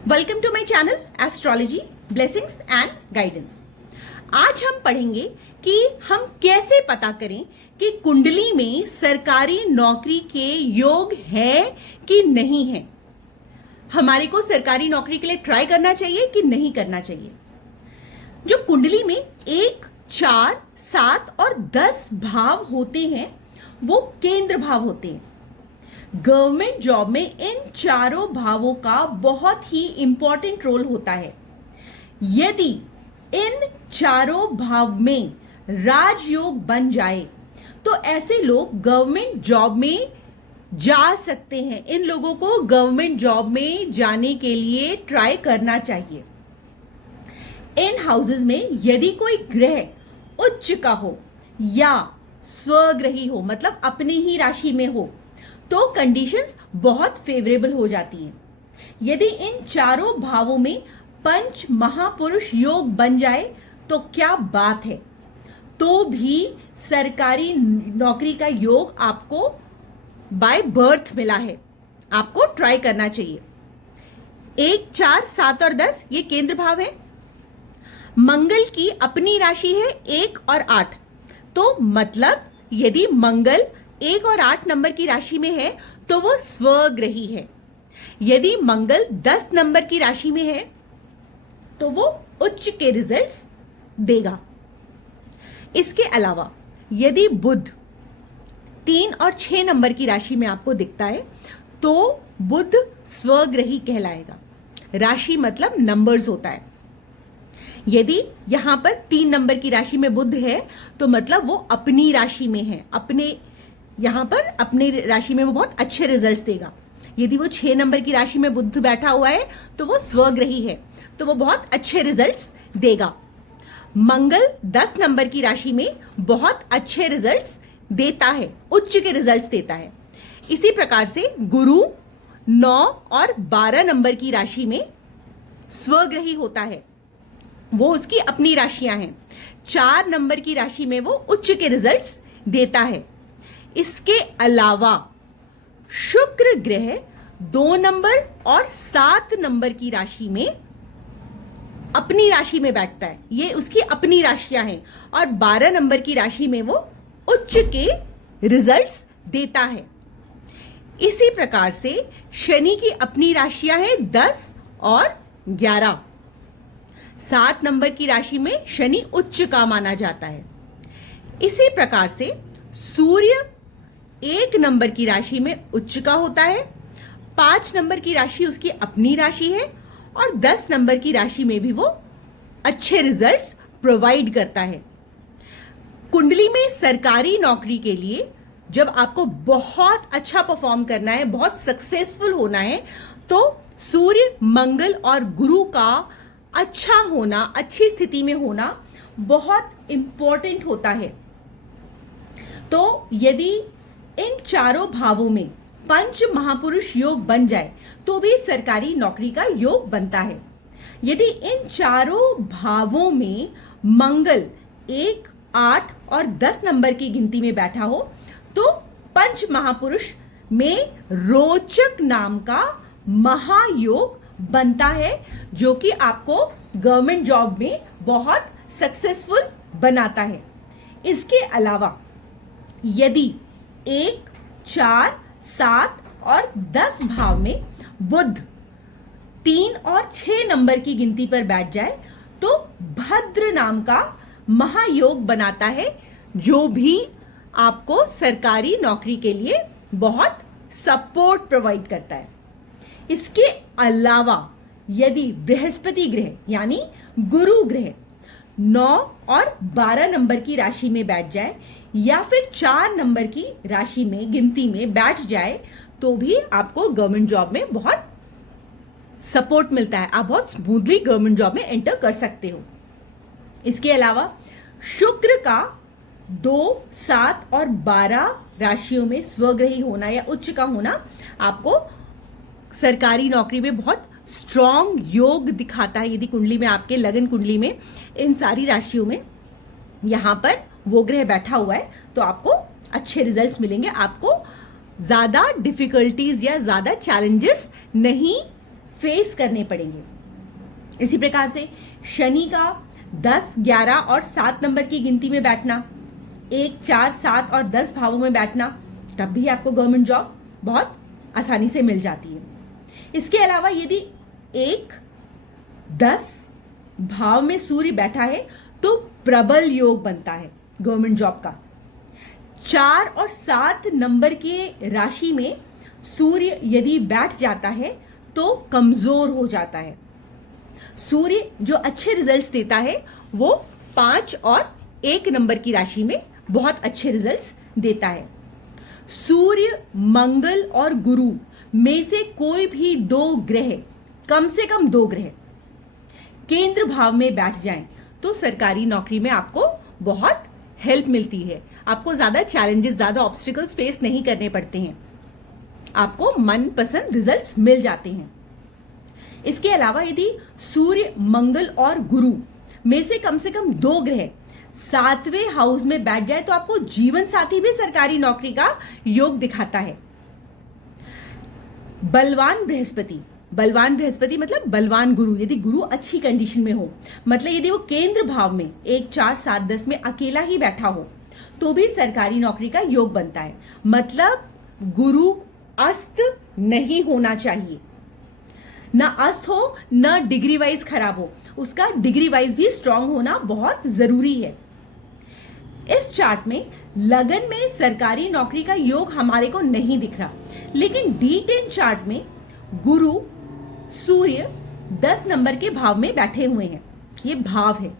Welcome to my channel astrology blessings and guidance. आज हम पढ़ेंगे कि हम कैसे पता करें कि कुंडली में सरकारी नौकरी के योग है कि नहीं है। हमारे को सरकारी नौकरी के लिए ट्राई करना चाहिए कि नहीं करना चाहिए। जो कुंडली में 1, 4, 7 और 10 भाव होते हैं वो केंद्र भाव होते हैं। गवर्नमेंट जॉब में इन चारों भावों का बहुत ही इंपॉर्टेंट रोल होता है। यदि इन चारों भाव में राजयोग बन जाए तो ऐसे लोग गवर्नमेंट जॉब में जा सकते हैं। इन लोगों को गवर्नमेंट जॉब में जाने के लिए ट्राई करना चाहिए। इन हाउसेस में यदि कोई ग्रह उच्च का हो या स्वग्रही हो, मतलब अपनी ही राशि में हो, तो कंडीशंस बहुत फेवरेबल हो जाती हैं। यदि इन चारों भावों में पंच महापुरुष योग बन जाए तो क्या बात है। तो भी सरकारी नौकरी का योग आपको बाय बर्थ मिला है, आपको ट्राई करना चाहिए। 1, 4, 7 और 10 ये केंद्र भाव है। मंगल की अपनी राशि है 1 और 8, तो मतलब यदि मंगल 1 और 8 नंबर की राशि में है तो वो स्वग्रही है। यदि मंगल 10 नंबर की राशि में है तो वो उच्च के रिजल्ट्स देगा। इसके अलावा यदि बुध 3 और 6 नंबर की राशि में आपको दिखता है तो बुध स्वग्रही कहलाएगा। राशि मतलब नंबर्स होता है। यदि यहां पर 3 नंबर की राशि में बुध है तो मतलब वो अपनी राशि में है, यहां पर अपनी राशि में वो बहुत अच्छे रिजल्ट्स देगा। यदि वो 6 नंबर की राशि में बुध बैठा हुआ है तो वो स्वग्रही है, तो वो बहुत अच्छे रिजल्ट्स देगा। मंगल 10 नंबर की राशि में बहुत अच्छे रिजल्ट्स देता है, उच्च के रिजल्ट्स देता है। इसी प्रकार से गुरु 9 और 12 नंबर की राशि में स्वग्रही होता है, वो उसकी अपनी राशियां हैं। 4 नंबर की राशि में वो उच्च के रिजल्ट्स देता है। इसके अलावा शुक्र ग्रह 2 नंबर और 7 नंबर की राशि में अपनी राशि में बैठता है, ये उसकी अपनी राशियां हैं, और 12 नंबर की राशि में वो उच्च के रिजल्ट्स देता है। इसी प्रकार से शनि की अपनी राशियां हैं 10 और 11। 7 नंबर की राशि में शनि उच्च का माना जाता है। इसी प्रकार से सूर्य 1 नंबर की राशि में उच्च का होता है। 5 नंबर की राशि उसकी अपनी राशि है और 10 नंबर की राशि में भी वो अच्छे रिजल्ट्स प्रोवाइड करता है। कुंडली में सरकारी नौकरी के लिए जब आपको बहुत अच्छा परफॉर्म करना है, बहुत सक्सेसफुल होना है, तो सूर्य, मंगल और गुरु का अच्छा होना, अच्छी स्थिति में होना बहुत इंपॉर्टेंट होता है। तो यदि इन चारों भावों में पंच महापुरुष योग बन जाए तो भी सरकारी नौकरी का योग बनता है। यदि इन चारों भावों में मंगल 1, 8 और 10 नंबर की गिनती में बैठा हो तो पंच महापुरुष में रोचक नाम का महायोग बनता है, जो कि आपको गवर्नमेंट जॉब में बहुत सक्सेसफुल बनाता है। इसके अलावा यदि 1, 4, 7 और 10 भाव में बुध 3 और 6 नंबर की गिनती पर बैठ जाए तो भद्र नाम का महायोग बनाता है, जो भी आपको सरकारी नौकरी के लिए बहुत सपोर्ट प्रोवाइड करता है। इसके अलावा यदि बृहस्पति ग्रह यानी गुरु ग्रह 9 और 12 नंबर की राशि में बैठ जाए या फिर 4 नंबर की राशि में गिनती में बैठ जाए तो भी आपको गवर्नमेंट जॉब में बहुत सपोर्ट मिलता है, आप बहुत स्मूथली गवर्नमेंट जॉब में एंटर कर सकते हो। इसके अलावा शुक्र का 2, 7 और 12 राशियों में स्वग्रही होना या उच्च का होना आपको सरकारी नौकरी में बहुत स्ट्रॉन्ग योग दिखाता है। यदि कुंडली में, आपके लगन कुंडली में इन सारी राशियों में यहां पर वो ग्रह बैठा हुआ है तो आपको अच्छे रिजल्ट्स मिलेंगे। आपको ज्यादा डिफिकल्टीज या ज्यादा चैलेंजेस नहीं फेस करने पड़ेंगे। इसी प्रकार से शनि का 10, 11 और 7 नंबर की गिनती में बैठना, 1, 4, 7 और 10 भावों में बैठना, तब भी आपको गवर्नमेंट जॉब बहुत आसानी से मिल जाती है। इसके अलावा यदि 1, 10 भाव में सूर्य बैठा है तो प्रबल योग बनता है गवर्नमेंट जॉब का। 4 और 7 नंबर के राशि में सूर्य यदि बैठ जाता है तो कमजोर हो जाता है। सूर्य जो अच्छे रिजल्ट्स देता है वो 5 और 1 नंबर की राशि में बहुत अच्छे रिजल्ट्स देता है। सूर्य, मंगल और गुरु में से कोई भी 2 ग्रह, कम से कम 2 ग्रह केंद्र भाव में बैठ जाएं तो सरकारी नौकरी में आपको बहुत हेल्प मिलती है। आपको ज्यादा चैलेंजेस, ज्यादा ऑब्स्टिकल्स फेस नहीं करने पड़ते हैं, आपको मनपसंद रिजल्ट्स मिल जाते हैं। इसके अलावा यदि सूर्य, मंगल और गुरु में से कम 2 ग्रह 7वें हाउस में बैठ जाए तो आपको जीवन साथी भी सरकारी नौकरी का योग दिखाता है। बलवान बृहस्पति मतलब बलवान गुरु, यदि गुरु अच्छी कंडीशन में हो, मतलब यदि वो केंद्र भाव में 1, 4, 7, 10 में अकेला ही बैठा हो तो भी सरकारी नौकरी का योग बनता है। मतलब गुरु अस्त नहीं होना चाहिए, ना अस्त हो ना डिग्री वाइज खराब हो, उसका डिग्री वाइज भी स्ट्रांग होना बहुत जरूरी है। इस चार्ट में लगन में सरकारी नौकरी का योग हमारे को नहीं दिख रहा, लेकिन D10 चार्ट में गुरु, सूर्य 10 नंबर के भाव में बैठे हुए हैं। ये भाव है,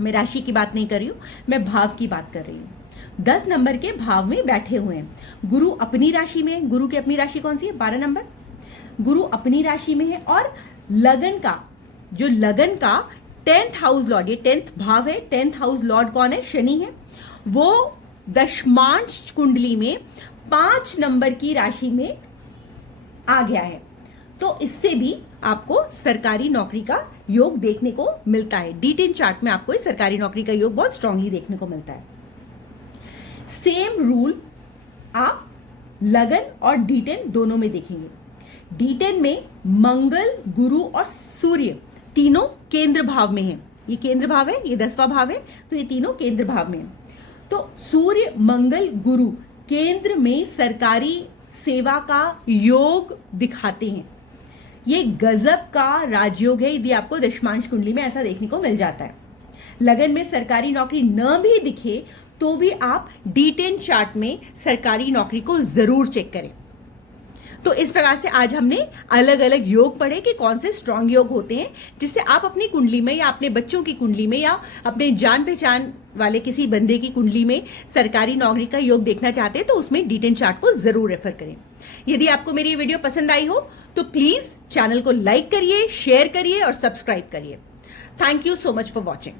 मैं राशि की बात नहीं कर रही हूं, मैं भाव की बात कर रही हूं। 10 नंबर के भाव में बैठे हुए हैं। गुरु अपनी राशि में, गुरु की अपनी राशि कौन सी है? 12 नंबर। गुरु अपनी राशि में है और लगन का 10th हाउस लॉर्ड, ये 10th भाव है, 10th हाउस लॉर्ड कौन है? शनि है। वो दशमांश कुंडली में 5 नंबर की राशि में आ गया है, तो इससे भी आपको सरकारी नौकरी का योग देखने को मिलता है। D10 चार्ट में आपको इस सरकारी नौकरी का योग बहुत स्ट्रांगली देखने को मिलता है। सेम रूल आप लगन और D10 दोनों में देखेंगे। D10 में मंगल, गुरु और सूर्य तीनों केंद्र भाव में हैं। ये केंद्र भाव है, ये 10वां भाव है, तो ये तीनों केंद्र भाव में हैं। तो सूर्य, मंगल, गुरु केंद्र में सरकारी सेवा का योग दिखाते हैं। ये गजब का राजयोग है यदि आपको दशमांश कुंडली में ऐसा देखने को मिल जाता है। लगन में सरकारी नौकरी न भी दिखे तो भी आप D10 चार्ट में सरकारी नौकरी को जरूर चेक करें। तो इस प्रकार से आज हमने अलग अलग योग पढ़े कि कौन से स्ट्रांग योग होते हैं, जिससे आप अपनी कुंडली में या अपने बच्चों की कुंडली में या अपने जान पहचान वाले किसी बंदे की कुंडली में सरकारी नौकरी का योग देखना चाहते हैं तो उसमें D10 चार्ट को जरूर रेफर करें। यदि आपको मेरी ये वीडियो पसंद आई हो तो प्लीज चैनल को लाइक करिए, शेयर करिए और सब्सक्राइब करिए। Thank you so much for watching.